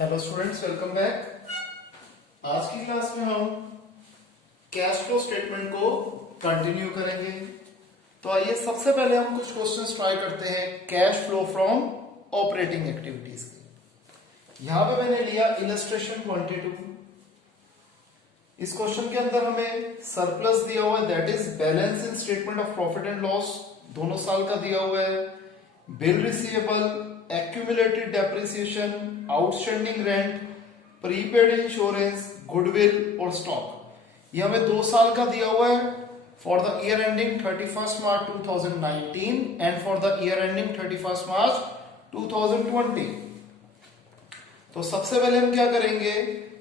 Hello students, welcome back. आज की class में हम कैश फ्लो स्टेटमेंट को कंटिन्यू करेंगे। तो आइए सबसे पहले हम कुछ क्वेश्चंस ट्राई करते हैं cash flow from operating activities के। यहां पे मैंने लिया इलस्ट्रेशन 22। इस क्वेश्चन के अंदर हमें सरप्लस दिया हुआ है, that is balance in statement of profit and loss, दोनों साल का दिया हुआ है। Bill receivable, accumulated depreciation, outstanding rent, prepaid insurance, goodwill और स्टॉक। ये हमें 2 साल का दिया हुआ है for the year ending 31 March 2019 and for the year ending 31 मार्च 2020। तो सबसे पहले हम क्या करेंगे,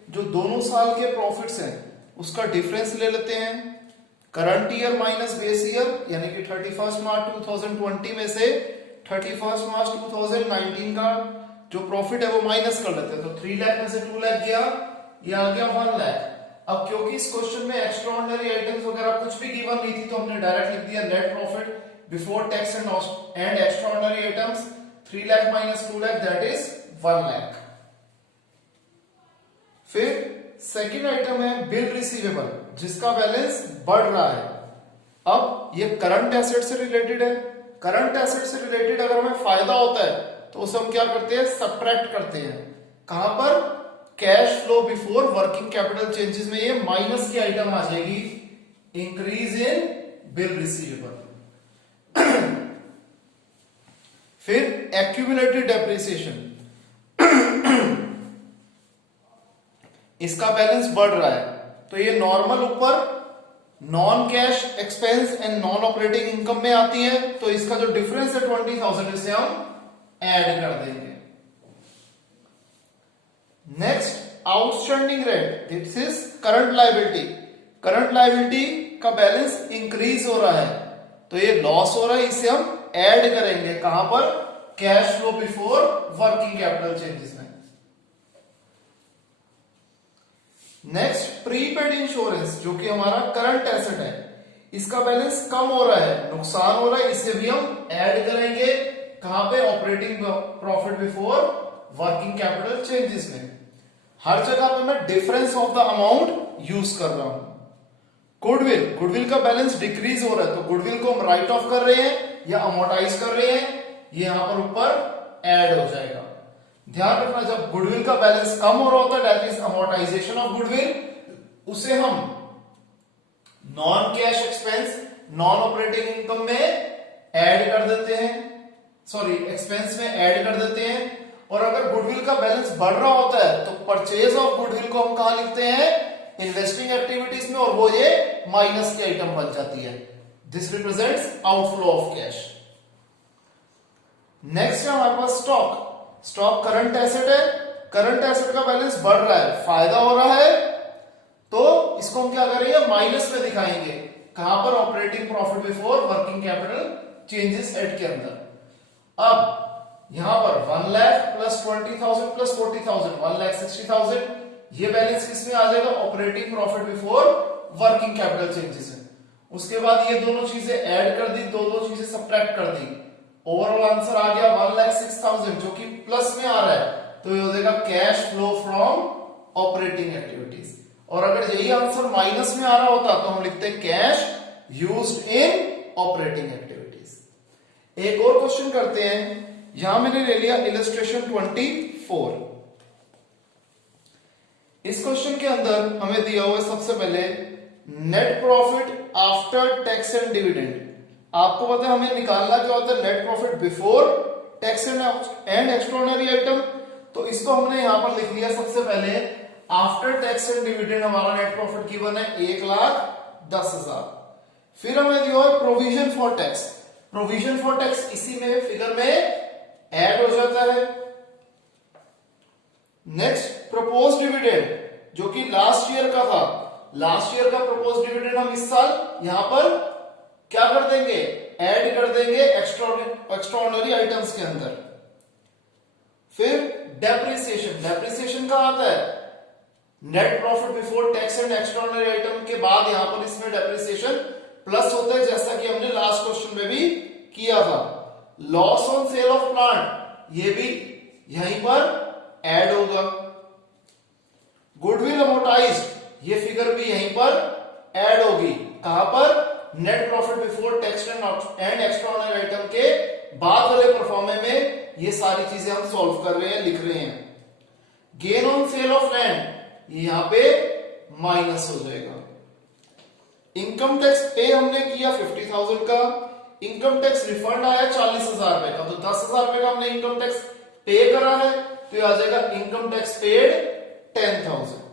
जो दोनों साल के प्रॉफिट्स हैं उसका डिफरेंस ले लेते हैं। Current year minus base year यानी कि 31 मार्च 2020 में से 31 मार्च 2019 का जो प्रॉफिट है वो माइनस कर लेते हैं। तो 3 लाख में से 2 लाख गया, ये आ गया 1 लाख। अब क्योंकि इस क्वेश्चन में एक्स्ट्राऑर्डिनरी आइटम्स वगैरह कुछ भी गिवन नहीं थी, तो हमने डायरेक्ट लिख दिया net profit before tax and extraordinary items 3 lakh minus 2 lakh, that is 1 lakh. फिर सेकेंड आइटम है बिल रिसीवेबल, जिसका बैलेंस बढ़ रहा है। अब ये करंट एसेट से रिलेटेड है। करंट एसेट से रिलेटेड अगर हमें फायदा होता है तो उसे हम क्या करते हैं, सब्ट्रैक्ट करते हैं। कहां पर, cash flow before working capital changes में ये माइनस की आइटम आ जाएगी, इंक्रीज इन बिल रिसीवेबल। फिर एक्यूमुलेटेड डेप्रिसिएशन, इसका बैलेंस बढ़ रहा है तो ये नॉर्मल ऊपर non cash expense and non operating income में आती है, तो इसका जो डिफरेंस है 20,000 इसे हम ऐड कर देंगे। Next outstanding rent, this is current liability. Current liability का बैलेंस इंक्रीज हो रहा है तो ये लॉस हो रहा है, इसे हम ऐड करेंगे कहां पर, cash flow before working capital changes में। नेक्स्ट प्रीपेड इंश्योरेंस, जो कि हमारा करंट एसेट है, इसका बैलेंस कम हो रहा है, नुकसान हो रहा है, इसे भी हम ऐड करेंगे कहां पे, operating profit before working capital changes में। हर जगह पे मैं difference of the amount use कर रहा हूं। गुडविल, गुडविल का बैलेंस डिक्रीज हो रहा है तो गुडविल को हम राइट ऑफ कर रहे हैं या अमोर्टाइज कर रहे हैं, ये यहां पर ऊपर ऐड हो जाएगा। ध्यान रखना, जब गुडविल का बैलेंस कम हो रहा होता है, that is amortisation of goodwill, उसे हम non cash expense non operating income में ऐड कर देते हैं, सॉरी एक्सपेंस में ऐड कर देते हैं। और अगर गुडविल का बैलेंस बढ़ रहा होता है तो परचेज ऑफ गुडविल को हम कहां लिखते हैं, इन्वेस्टिंग एक्टिविटीज में, और वो ये माइनस की आइटम बन जाती है। This represents outflow of cash. Next है हमारे पास स्टॉक। स्टॉक करंट एसेट है, करंट एसेट का बैलेंस बढ़ रहा है, फायदा हो रहा है, तो इसको हम क्या करेंगे, माइनस में दिखाएंगे कहां पर, operating profit before working capital changes add के अंदर। अब यहां पर 1 लाख प्लस 20,000 प्लस 40,000, 1,60,000, ये बैलेंस किसमें आ जाएगा, operating profit before working capital changes है। उसके बाद ये दोनों चीजें ऐड कर दी, दो चीजें सब्ट्रैक्ट कर दी, ओवरऑल आंसर आ गया 1,06,000, जो कि प्लस में आ रहा है, तो ये हो जाएगा cash flow from operating activities. और अगर यही आंसर माइनस में आ रहा होता तो हम लिखते cash used in operating activities. एक और क्वेश्चन करते हैं, यहां मैंने ले लिया इलस्ट्रेशन 24। इस क्वेश्चन के अंदर हमें दिया हुआ है सबसे पहले net profit after tax and dividend. आपको पता है हमें निकालना क्या होता है, net profit before tax and extraordinary item. तो इसको हमने यहां पर लिख लिया सबसे पहले, आफ्टर टैक्स एंड डिविडेंड हमारा नेट प्रॉफिट गिवन है 1,10,000। फिर हमें दिया है provision for tax. Provision for tax इसी में फिगर में ऐड हो जाता है। नेक्स्ट प्रपोज डिविडेंड, जो कि लास्ट ईयर का था, लास्ट ईयर का प्रपोज डिविडेंड हम इस साल यहां पर क्या कर देंगे, ऐड कर देंगे एक्स्ट्राऑर्डिनरी आइटम्स के अंदर। फिर डेप्रिसिएशन, डेप्रिसिएशन का आता है net profit before tax and extraordinary item के बाद यहां पर इसमें डेप्रिसिएशन प्लस होता है, जैसा कि हमने लास्ट क्वेश्चन में भी किया था। Loss on sale of plant, ये भी यहीं पर ऐड होगा। गुडविल अमोर्टाइज्ड ये फिगर भी यहीं पर ऐड होगी। कहां पर? Net profit before tax and extraordinary item के बाद वाले परफॉर्मे में ये सारी चीजें हम सॉल्व कर रहे हैं, लिख रहे हैं। Gain on sale of land यहां पे माइनस हो जाएगा। इनकम टैक्स पे हमने किया 50,000 का, इनकम टैक्स रिफंड आया 40,000 रुपए का, तो 10,000 रुपए का हमने इनकम टैक्स पे करा है, तो ये आ जाएगा इनकम टैक्स पेड 10,000।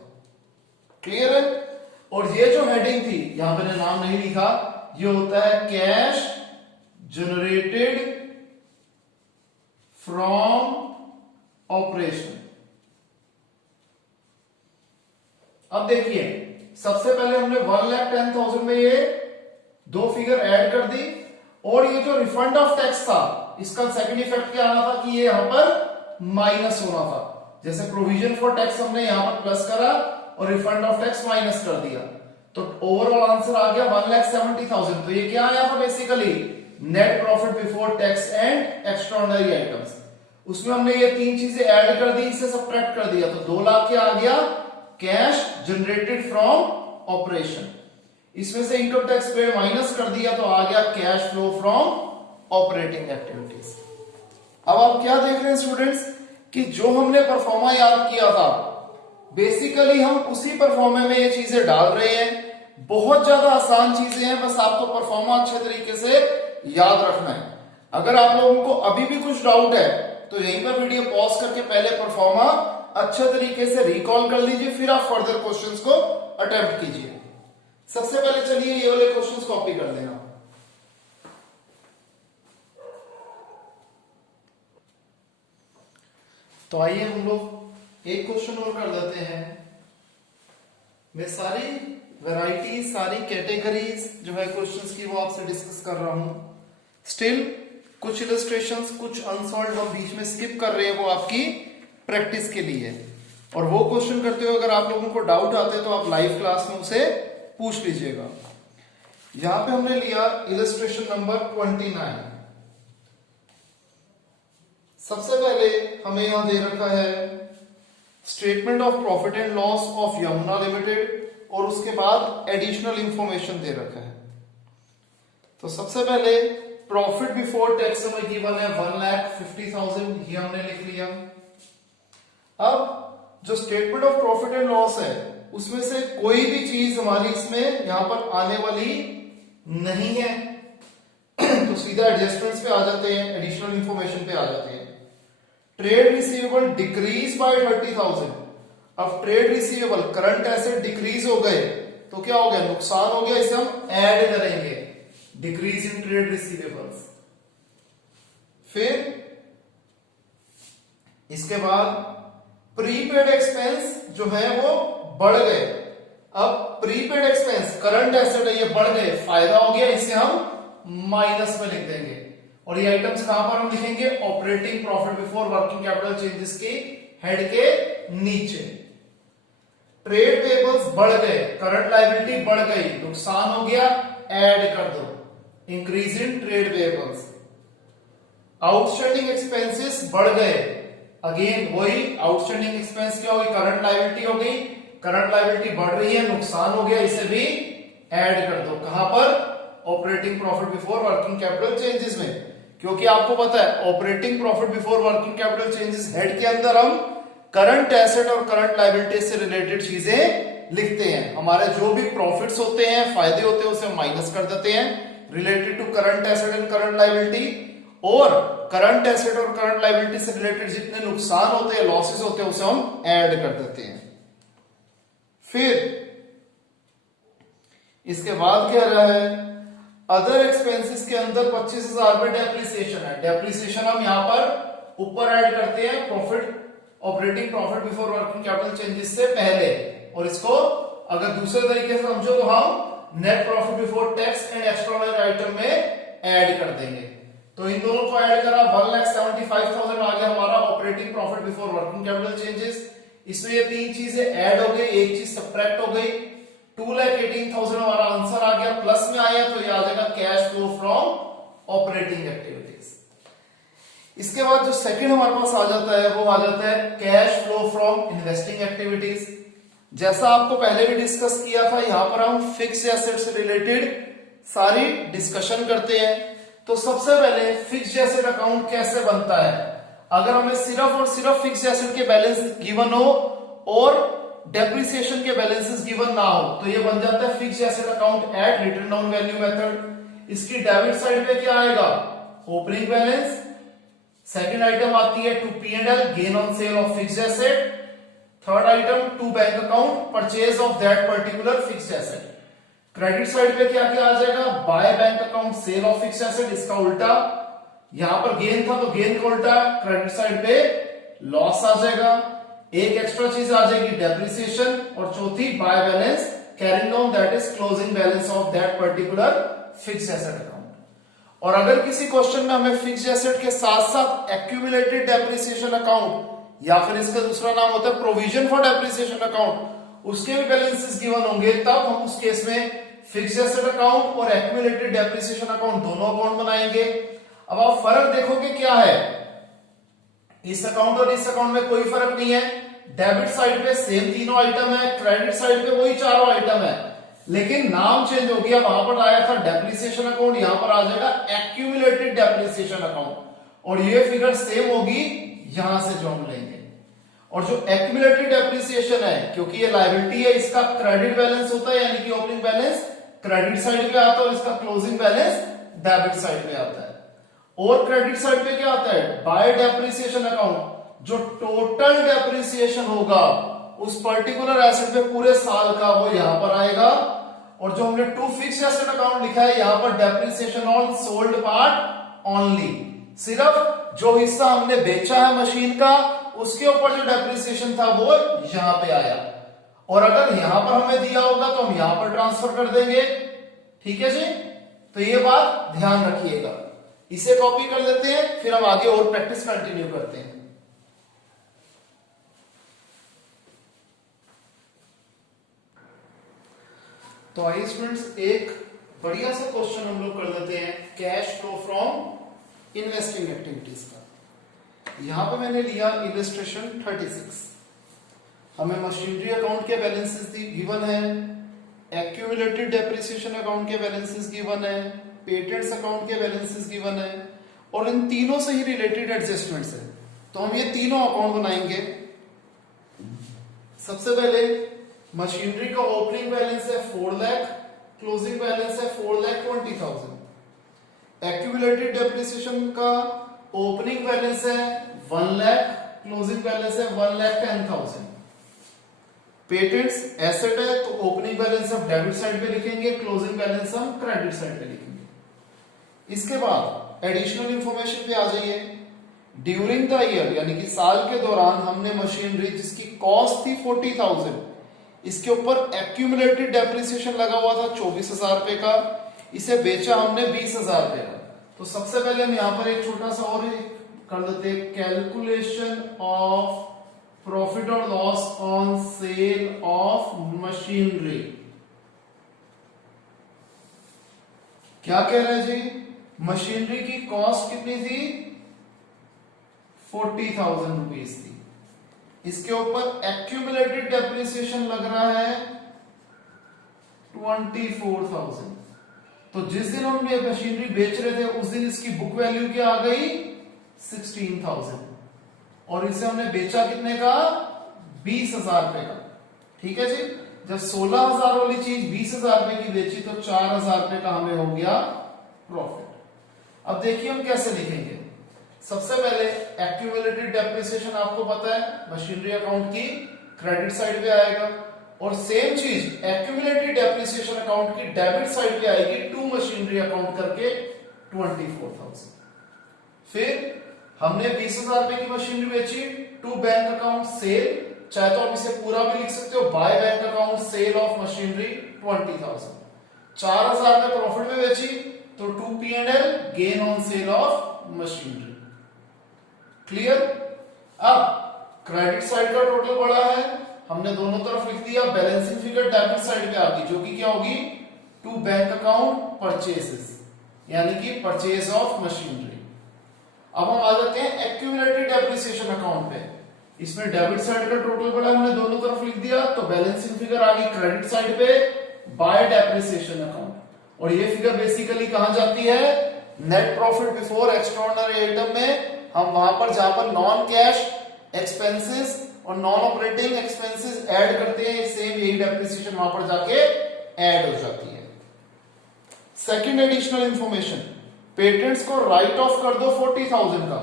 क्लियर है? और ये जो हेडिंग थी, यहां मैंने नाम नहीं लिखा, ये होता है कैश जनरेटेड फ्रॉम ऑपरेशन। अब देखिए, सबसे पहले हमने 1,10,000 में ये दो फिगर ऐड कर दी, और ये जो रिफंड ऑफ टैक्स था, इसका सेकंड इफेक्ट क्या आना था कि ये यहां पर माइनस होना था। जैसे प्रोविजन फॉर टैक्स हमने यहां पर प्लस करा और रिफंड ऑफ टैक्स माइनस कर दिया, तो ओवरऑल आंसर आ गया 1,70,000। तो ये क्या आया था basically? Net profit before tax and extraordinary items. उसमें हमने ये तीन चीजें ऐड कर दी, इसे सबट्रैक्ट कर दिया, तो 2 लाख क्या आ गया? Cash generated from operation. इसमें से इनकम टैक्स पे माइनस कर दिया, तो आ गया cash flow from operating activities. अब आप क्या देख रहे हैं स्टूडेंट्स कि जो हमने परफॉर्मा याद किया था, बेसिकली हम उसी परफॉर्मे में ये चीजें डाल रहे हैं। बहुत ज्यादा आसान चीजें हैं, बस आपको परफॉर्मा अच्छे तरीके से याद रखना है। अगर आप लोगों को अभी भी कुछ डाउट है तो यहीं पर वीडियो पॉज करके पहले परफॉर्मा अच्छे तरीके से रिकॉल कर लीजिए, फिर आप फर्दर क्वेश्चंस को अटेम्प्ट कीजिए। सबसे पहले चलिए ये वाले क्वेश्चंस कॉपी कर लेना। तो आइए हम लोग एक क्वेश्चन और कर देते हैं। मैं सारी वैरायटी, सारी कैटेगरीज जो है क्वेश्चंस की वो आपसे डिस्कस कर रहा हूं। स्टिल कुछ इलस्ट्रेशंस, कुछ अनसॉल्व्ड हम बीच में स्किप कर रहे हैं, वो आपकी प्रैक्टिस के लिए। और वो क्वेश्चन करते हुए अगर आप लोगों को डाउट आते तो आप लाइव क्लास में उसे पूछ लीजिएगा। यहां पे हमने लिया इलस्ट्रेशन नंबर 29। सबसे पहले हमें यहां दे रखा है statement of profit and loss of Yamuna limited, और उसके बाद एडिशनल इंफॉर्मेशन दे रखा है। तो सबसे पहले प्रॉफिट बिफोर टैक्स हमें गिवन है 1,50,000, ये हमने लिख लिया। अब जो statement of profit and loss है उसमें से कोई भी चीज हमारी इसमें यहां पर आने वाली नहीं है, तो सीधा एडजस्टमेंट्स पे आ जाते हैं, एडिशनल इंफॉर्मेशन पे आ जाते हैं। Trade receivable decrease by 30,000। अब trade receivable current asset decrease हो गए तो क्या हो गया? नुकसान हो गया, इसे हम ऐड करेंगे, डिक्रीज इन ट्रेड रिसीवेबल्स। फिर इसके बाद प्रीपेड एक्सपेंस जो है वो बढ़ गए। अब प्रीपेड एक्सपेंस करंट एसेट है, ये बढ़ गए, फायदा हो गया, इसे हम माइनस में लिख देंगे। और ये आइटम्स कहां पर हम लिखेंगे? Operating profit before working capital changes की हेड के नीचे। ट्रेड पेबल्स बढ़ गए, करंट लायबिलिटी बढ़ गई, नुकसान हो गया, ऐड कर दो, increase in trade payables. Outstanding expenses बढ़ गए, अगेन वही आउटस्टैंडिंग एक्सपेंस क्या हो गई? करंट लायबिलिटी हो गई, करंट लायबिलिटी बढ़ रही है, नुकसान हो गया, इसे भी ऐड कर दो। कहां पर? Operating profit before working capital changes में, क्योंकि आपको पता है operating profit before working capital changes head के अंदर हम करंट एसेट और करंट लायबिलिटी से रिलेटेड चीजें लिखते हैं। हमारे जो भी प्रॉफिट्स होते हैं, फायदे होते हैं, उसे माइनस कर देते हैं related to current asset and current liability, और करंट एसेट और करंट लायबिलिटी से रिलेटेड जितने नुकसान होते हैं, लॉसेस होते हैं, उसे हम ऐड कर देते हैं। फिर इसके बाद क्या रहा है? अदर एक्सपेंसेस के अंदर 25,000 रुपए डेप्रिसिएशन है। डेप्रिसिएशन हम यहां पर ऊपर ऐड करते हैं profit, operating profit before working capital changes से पहले, और इसको अगर दूसरे तरीके से समझो तो हम net profit before tax and extraordinary item में ऐड कर देंगे। तो इन दोनों को ऐड करा, 1,75,000 आ गया हमारा operating profit before working capital changes. इसमें ये तीन चीजें ऐड हो गई, एक चीज सब्ट्रैक्ट हो गई, 2,18,000 हमारा आंसर आ गया, प्लस में आया तो ये आ जाएगा cash flow from operating activities. इसके बाद जो सेकंड हमारे पास आ जाता है वो आ जाता है cash flow from investing activities. जैसा आपको पहले भी डिस्कस किया था, यहां पर हम फिक्स्ड एसेट से रिलेटेड सारी डिस्कशन करते हैं। तो सबसे पहले फिक्स्ड एसेट अकाउंट कैसे बनता है? अगर हमें सिर्फ और सिर्फ फिक्स्ड एसेट के बैलेंस गिवन हो और डेप्रिसिएशन के बैलेंसेस गिवन ना हो, तो ये बन जाता है fixed asset account at written down value method. इसकी डेबिट साइड पे क्या आएगा? Opening balance. सेकंड आइटम आती है to P&L, gain on sale of fixed asset. Third item to bank account, purchase of that particular fixed asset. Credit side पे क्या क्या आ जाएगा? By bank account, sale of fixed asset. इसका उल्टा, यहां पर गेन था तो गेन का उल्टा क्रेडिट साइड पे लॉस आ जाएगा। एक एक्स्ट्रा चीज आ जाएगी डेप्रिसिएशन, और चौथी by balance, carrying on that is closing balance of that particular fixed asset account. और अगर किसी क्वेश्चन में हमें फिक्स्ड एसेट के साथ साथ एक्यूमुलेटेड डेप्रिसिएशन अकाउंट, या फिर इसका दूसरा नाम होता है प्रोविजन फॉर डेप्रिसिएशन अकाउंट, उसके भी बैलेंसेस गिवन होंगे, तब हम उस केस में फिक्स्ड एसेट अकाउंट और एक्यूमुलेटेड डेप्रिसिएशन अकाउंट दोनों अकाउंट बनाएंगे। अब आप फर्क देखोगे क्या है, इस अकाउंट और इस अकाउंट में कोई फर्क नहीं है। डेबिट साइड पे सेम तीनों आइटम है, क्रेडिट साइड पे वही चारों आइटम है, लेकिन नाम चेंज हो गया। वहां पर आया था डेप्रिसिएशन अकाउंट, यहां पर आ जाएगा एक्यूमुलेटेड डेप्रिसिएशन अकाउंट, और ये फिगर सेम होगी यहां से जो हम लेंगे। और जो एक्यूमुलेटेड डेप्रिसिएशन है, क्योंकि ये लायबिलिटी है, इसका क्रेडिट बैलेंस होता है, यानी कि ओपनिंग बैलेंस क्रेडिट साइड पे आता है और इसका क्लोजिंग बैलेंस डेबिट साइड पे आता है। और क्रेडिट साइड पे क्या आता है? बाय डेप्रिसिएशन अकाउंट, जो टोटल डेप्रिसिएशन होगा उस पर्टिकुलर एसेट पे पूरे साल का, वो यहां पर आएगा। और जो हमने टू फिक्स्ड एसेट अकाउंट लिखा है, यहां पर depreciation on sold part only, सिर्फ जो हिस्सा हमने बेचा है मशीन का, उसके ऊपर जो डेप्रिसिएशन था वो यहां पे आया। और अगर यहां पर हमें दिया होगा तो हम यहां पर ट्रांसफर कर देंगे। ठीक है जी, तो ये बात ध्यान रखिएगा। इसे कॉपी कर लेते हैं, फिर हम आगे और प्रैक्टिस कंटिन्यू करते हैं। तो आइए स्टूडेंट्स, एक बढ़िया सा क्वेश्चन हम लोग कर लेते हैं, cash flow from investing activities का। यहां पे मैंने लिया इलस्ट्रेशन 36। हमें मशीनरी अकाउंट के बैलेंसेस गिवन है, एक्यूमुलेटेड डेप्रिसिएशन अकाउंट के बैलेंसेस गिवन है, पेटेंट्स अकाउंट के बैलेंसेस गिवन है, और इन तीनों से ही रिलेटेड एडजस्टमेंट्स है। तो हम ये तीनों अकाउंट बनाएंगे। सबसे पहले मशीनरी का ओपनिंग बैलेंस है 4 लाख, क्लोजिंग बैलेंस है 4,20,000। एक्यूमुलेटेड डेप्रिसिएशन का ओपनिंग बैलेंस है 1 लाख, क्लोजिंग बैलेंस है 1,10,000। पेटेंट्स एसेट है तो ओपनिंग बैलेंस हम डेबिट साइड पे लिखेंगे, क्लोजिंग बैलेंस हम क्रेडिट साइड पे लिखेंगे। इसके बाद एडिशनल इंफॉर्मेशन पे आ जाइए। ड्यूरिंग द ईयर, यानी कि साल के दौरान, हमने मशीनरी जिसकी कॉस्ट थी 40,000, इसके ऊपर एक्यूमुलेटेड डेप्रिसिएशन लगा हुआ था 24,000 रुपए का, इसे बेचा हमने 20,000 रुपए का। तो सबसे पहले हम यहां पर एक छोटा सा और कर देते हैं, कैलकुलेशन ऑफ प्रॉफिट और loss on sale of machinery. क्या कह रहे हैं जी? मशीनरी की कॉस्ट कितनी थी? 40,000 रुपीज थी। इसके ऊपर एक्यूमुलेटेड डेप्रिसिएशन लग रहा है 24,000। तो जिस दिन हम ये मशीनरी बेच रहे थे उस दिन इसकी बुक वैल्यू क्या आ गई? 16,000, और इसे हमने बेचा कितने का? 20,000 रुपए का। ठीक है जी, जब 16,000 वाली चीज 20,000 रुपए की बेची तो 4,000 रुपए का हमें हो गया प्रॉफिट। अब देखिए हम कैसे लिखेंगे। सबसे पहले एक्यूमुलेटेड डेप्रिसिएशन आपको पता है मशीनरी अकाउंट की क्रेडिट साइड पे आएगा, और सेम चीज एक्यूमुलेटेड डेप्रिसिएशन अकाउंट की डेबिट साइड पे आएगी, टू मशीनरी अकाउंट करके 24,000। फिर हमने 20,000 रुपए की मशीनरी बेची, टू बैंक अकाउंट सेल, चाहे तो आप इसे पूरा भी लिख सकते हो, by bank account sale of machinery 20,000। 4,000 रुपए प्रॉफिट में बेची तो to P&L, gain on sale of machinery. Clear? अब क्रेडिट साइड का टोटल बड़ा है, हमने दोनों तरफ लिख दिया, बैलेंसिंग फिगर डेबिट साइड पे आ गई, जो कि क्या होगी? टू बैंक अकाउंट परचेसेस, यानी कि परचेज ऑफ मशीनरी। अब हम आ जाते हैं एक्यूमुलेटेड डेप्रिसिएशन अकाउंट पे। इसमें डेबिट साइड का टोटल पड़ा हमने दोनों तरफ लिख दिया, तो बैलेंसिंग फिगर आ गई क्रेडिट साइड पे बाय डेप्रिसिएशन अकाउंट। और ये फिगर बेसिकली कहां जाती है, net profit before extraordinary item में। हम वहां पर जहां पर नॉन कैश एक्सपेंसेस और नॉन ऑपरेटिंग एक्सपेंसेस ऐड करते हैं, सेम यही डेप्रिसिएशन वहां पर जाके ऐड हो जाती है। सेकंड एडिशनल इंफॉर्मेशन, पेटेंट्स को राइट ऑफ कर दो 40,000 का,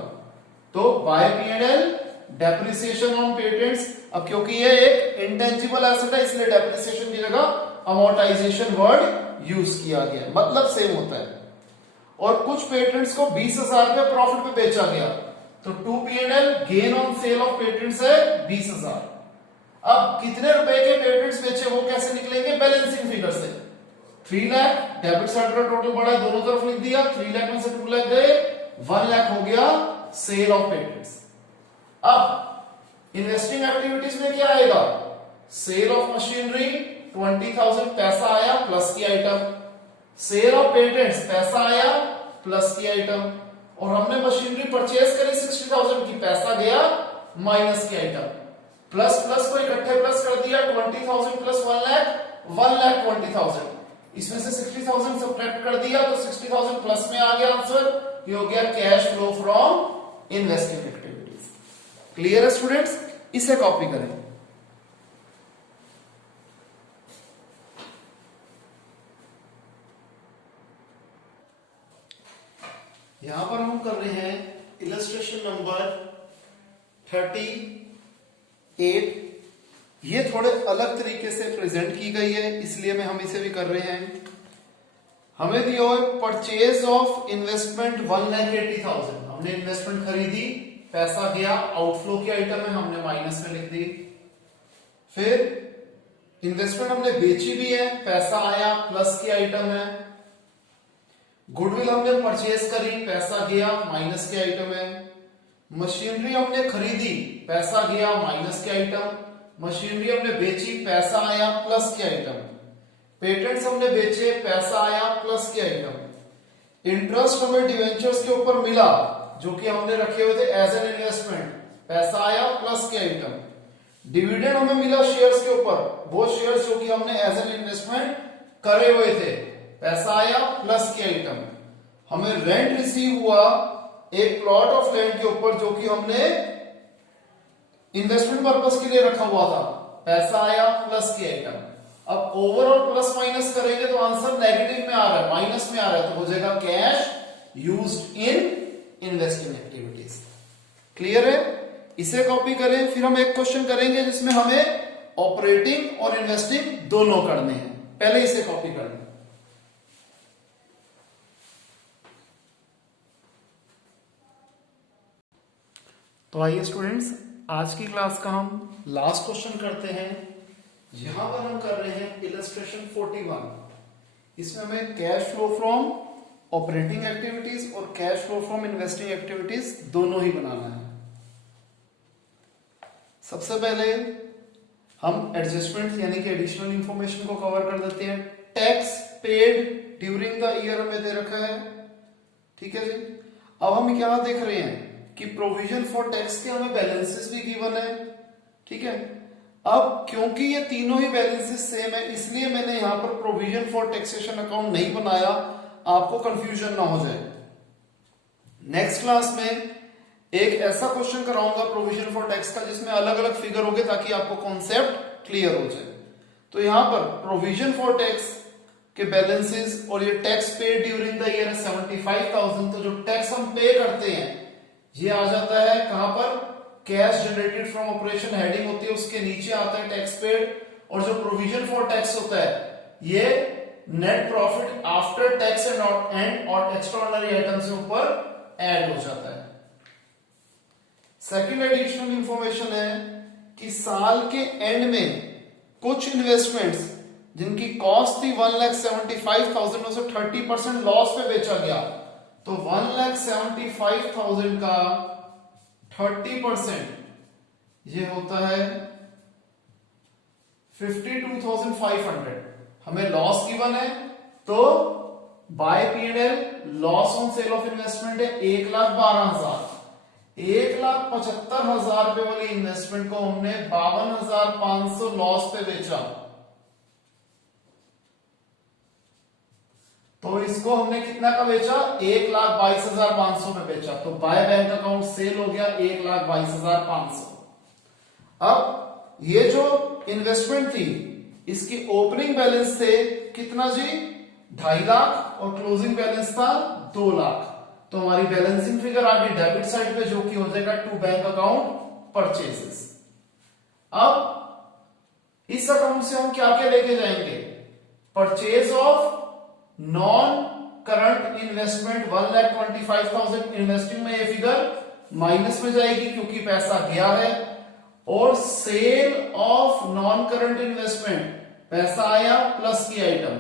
तो by P&L depreciation on patents. अब क्योंकि ये एक इंटेंजिबल एसेट है इसलिए डेप्रिसिएशन की जगह अमोर्टाइजेशन वर्ड यूज किया गया, मतलब सेम होता है। और कुछ पेटेंट्स को 20,000 पे प्रॉफिट पे बेचा गया, तो to P&L gain on sale of patents है 20,000। अब कितने रुपए के पेटेंट्स बेचे वो कैसे निकलेंगे, बैलेंसिंग फिगर से। 3 लाख डेबिट साइड का टोटल बढ़ा है, दोनों तरफ लिख दिया, 3 लाख में से 2 लाख गए, 1 लाख हो गया सेल ऑफ पेटेंट्स। अब इन्वेस्टिंग एक्टिविटीज में क्या आएगा, सेल ऑफ मशीनरी 20,000 पैसा आया प्लस की आइटम, सेल ऑफ पेटेंट्स पैसा आया प्लस की आइटम, और हमने मशीनरी परचेज करी 60,000 की, पैसा गया माइनस की आइटम, प्लस प्लस को इकट्ठे प्लस कर दिया, 20,000 प्लस 1 लाख 1,20,000, इसमें से 60,000 सब्ट्रैक्ट कर दिया तो 60,000 प्लस में आ गया आंसर, ये हो गया cash flow from investing activities. Clear है स्टूडेंट्स, इसे कॉपी करें। यहां पर हम कर रहे हैं इलस्ट्रेशन नंबर 38। ये थोड़े अलग तरीके से प्रेजेंट की गई है इसलिए हम इसे भी कर रहे हैं। हमें दिया है परचेज ऑफ इन्वेस्टमेंट 1,80,000, हमने इन्वेस्टमेंट खरीदी, पैसा गया, आउटफ्लो की आइटम है, हमने माइनस में लिख दी। फिर इन्वेस्टमेंट हमने बेची भी है, पैसा आया, प्लस की आइटम है। गुडविल हमने परचेज करी, पैसा गया, माइनस की आइटम है। मशीनरी हमने खरीदी, पैसा गया, माइनस की आइटम। मशीनरी हमने बेची, पैसा आया, प्लस की आइटम। पेटेंट्स हमने बेचे, पैसा आया, प्लस की आइटम। इंटरेस्ट हमें डिवेंचर्स के ऊपर मिला जो कि हमने रखे हुए थे एज एन इन्वेस्टमेंट, पैसा आया, प्लस की आइटम। डिविडेंड हमें मिला शेयर्स के ऊपर, वो शेयर्स जो कि हमने एज एन इन्वेस्टमेंट करे हुए थे, पैसा आया, प्लस की आइटम। हमें रेंट रिसीव हुआ एक प्लॉट ऑफ लैंड के ऊपर जो कि हमने इन्वेस्टमेंट पर्पस के लिए रखा हुआ था, पैसा आया, प्लस की आइटम। अब ओवरऑल प्लस माइनस करेंगे तो आंसर नेगेटिव में आ रहा है, माइनस में आ रहा है, तो हो जाएगा cash used in investing activities. Clear है, इसे कॉपी करें। फिर हम एक क्वेश्चन करेंगे जिसमें हमें ऑपरेटिंग और इन्वेस्टिंग दोनों करने हैं, पहले इसे कॉपी कर लें। तो आइए स्टूडेंट्स, आज की क्लास का हम लास्ट क्वेश्चन करते हैं। यहां पर हम कर रहे हैं इलस्ट्रेशन 41। इसमें हमें cash flow from operating activities और cash flow from investing activities दोनों ही बनाना है। सबसे पहले हम एडजस्टमेंट यानी कि एडिशनल इंफॉर्मेशन को कवर कर देते हैं। Tax paid during the year हमें दे रखा है, ठीक है जी। अब हम क्या देख रहे हैं कि प्रोविजन फॉर टैक्स के हमें बैलेंसेस भी गिवन है, ठीक है। अब क्योंकि ये तीनों ही बैलेंसेस सेम है इसलिए मैंने यहां पर प्रोविजन फॉर टैक्सेशन अकाउंट नहीं बनाया, आपको कंफ्यूजन ना हो जाए। नेक्स्ट क्लास में एक ऐसा क्वेश्चन कराऊंगा प्रोविजन फॉर टैक्स का जिसमें अलग अलग फिगर होंगे ताकि आपको कॉन्सेप्ट क्लियर हो जाए। तो यहां पर प्रोविजन फॉर टैक्स के बैलेंसेस और ये tax paid during the year 75,000, तो जो टैक्स हम पे करते हैं ये आ जाता है कहां पर, cash generated from operation heading होती है उसके नीचे आता है टैक्स पेड, और जो प्रोविजन फॉर टैक्स होता है ये net profit after tax and और एक्स्ट्राऑर्डिनरी आइटम से ऊपर ऐड हो जाता है। सेकंड एडिशनल इंफॉर्मेशन है कि साल के एंड में कुछ इन्वेस्टमेंट्स जिनकी कॉस्ट थी 1,75,000 में से 30% लॉस पे बेचा गया, तो 1,75,000 का 30% ये होता है 52,500। हमें लॉस गिवन है तो by P&L loss on sale of investment है 1,12,000। 1,75,000 रुपए वाली इन्वेस्टमेंट को हमने 52,500 लॉस पे बेचा, तो इसको हमने कितना का बेचा? 1,22,500 पे बेचा। तो बाय बैंक अकाउंट सेल हो गया 1,22,500। अब ये जो इन्वेस्टमेंट थी इसकी ओपनिंग बैलेंस थे कितना जी? 2.5 लाख और क्लोजिंग बैलेंस था 2 लाख। तो हमारी बैलेंसिंग फिगर आ गई डेबिट साइड पे, जो कि हो जाएगा टू बैंक अकाउंट परचेसेस। अब इस अकाउंट से हम क्या क्या लेके जाएंगे? Purchase of non current investment 1,25,000। Investing में ये फिगर माइनस में जाएगी क्योंकि पैसा गया है। और sale of non current investment, पैसा आया प्लस की आइटम।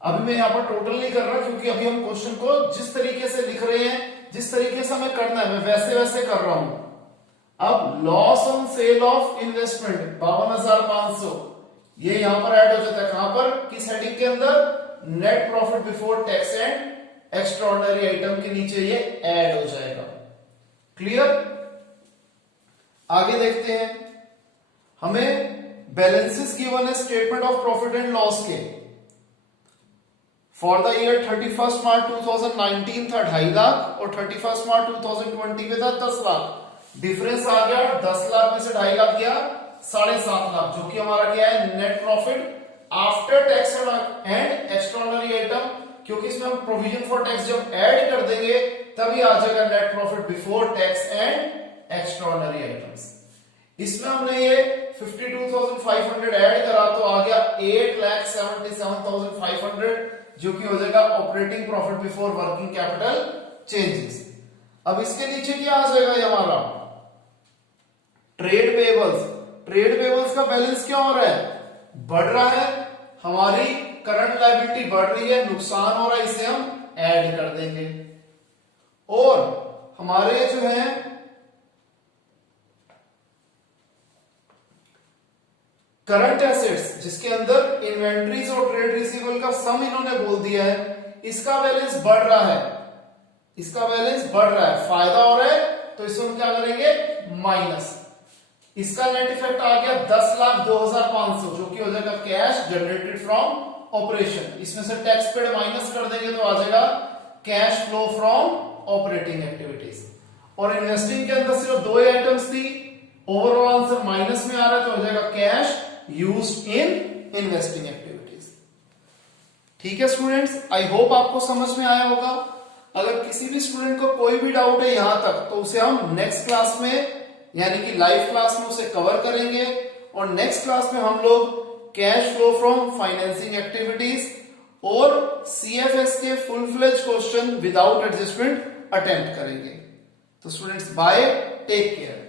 अभी मैं यहां पर टोटल नहीं कर रहा क्योंकि अभी हम क्वेश्चन को जिस तरीके से लिख रहे हैं, जिस तरीके से हमें करना है, मैं वैसे वैसे कर रहा हूं। अब loss on sale of investment 52,500, ये यहां पर ऐड हो जाता है। कहां पर? किस हेडिंग के अंदर? Net profit before tax and extraordinary item के नीचे ये ऐड हो जाएगा। क्लियर? आगे देखते हैं। हमें बैलेंसेस गिवन है statement of profit and loss के। फॉर द ईयर 31 मार्च 2019 था 2.5 लाख और 31 मार्च 2020 में था 10 लाख। डिफरेंस आ गया 10 लाख में से 2.5 लाख गया 7.5 लाख, जो कि हमारा क्या है? Net profit after tax and extraordinary item. क्योंकि इसमें हम प्रोविजन फॉर टैक्स जब ऐड कर देंगे तभी आ जाएगा net profit before tax and extraordinary items. इसमें हमने ये 52,500 ऐड करा तो आ गया 8,77,500, जो कि हो जाएगा operating profit before working capital changes. अब इसके नीचे क्या आ जाएगा? ये हमारा ट्रेड पेबल्स। ट्रेड पेबल्स का बैलेंस क्या हो रहा है? बढ़ रहा है। हमारी करंट लायबिलिटी बढ़ रही है, नुकसान हो रहा है, इसे हम ऐड कर देंगे। और हमारे जो है करंट एसेट्स, जिसके अंदर इन्वेंट्रीज और ट्रेड रिसीवेबल का सम इन्होंने बोल दिया है, इसका बैलेंस बढ़ रहा है। इसका बैलेंस बढ़ रहा है, फायदा हो रहा है, तो इसमें हम क्या करेंगे? माइनस। इसका नेट इफेक्ट आ गया 10,02,500, जो कि हो जाएगा कैश जनरेटेड फ्रॉम ऑपरेशन। इसमें से टैक्स पेड माइनस कर देंगे तो आ जाएगा cash flow from operating activities. और इन्वेस्टिंग के अंदर सिर्फ 2 आइटम्स थी, ओवरऑल आंसर माइनस में आ रहा है, तो हो जाएगा cash used in investing activities. ठीक है स्टूडेंट्स, आई होप आपको समझ में आया होगा। अगर किसी भी स्टूडेंट को कोई भी डाउट है यहां तक, तो उसे हम नेक्स्ट क्लास में यानी कि लाइव क्लास में उसे कवर करेंगे। और नेक्स्ट क्लास में हम लोग cash flow from financing activities और सीएफएस के full fledge question without adjustment attempt करेंगे। तो स्टूडेंट्स बाय, टेक केयर।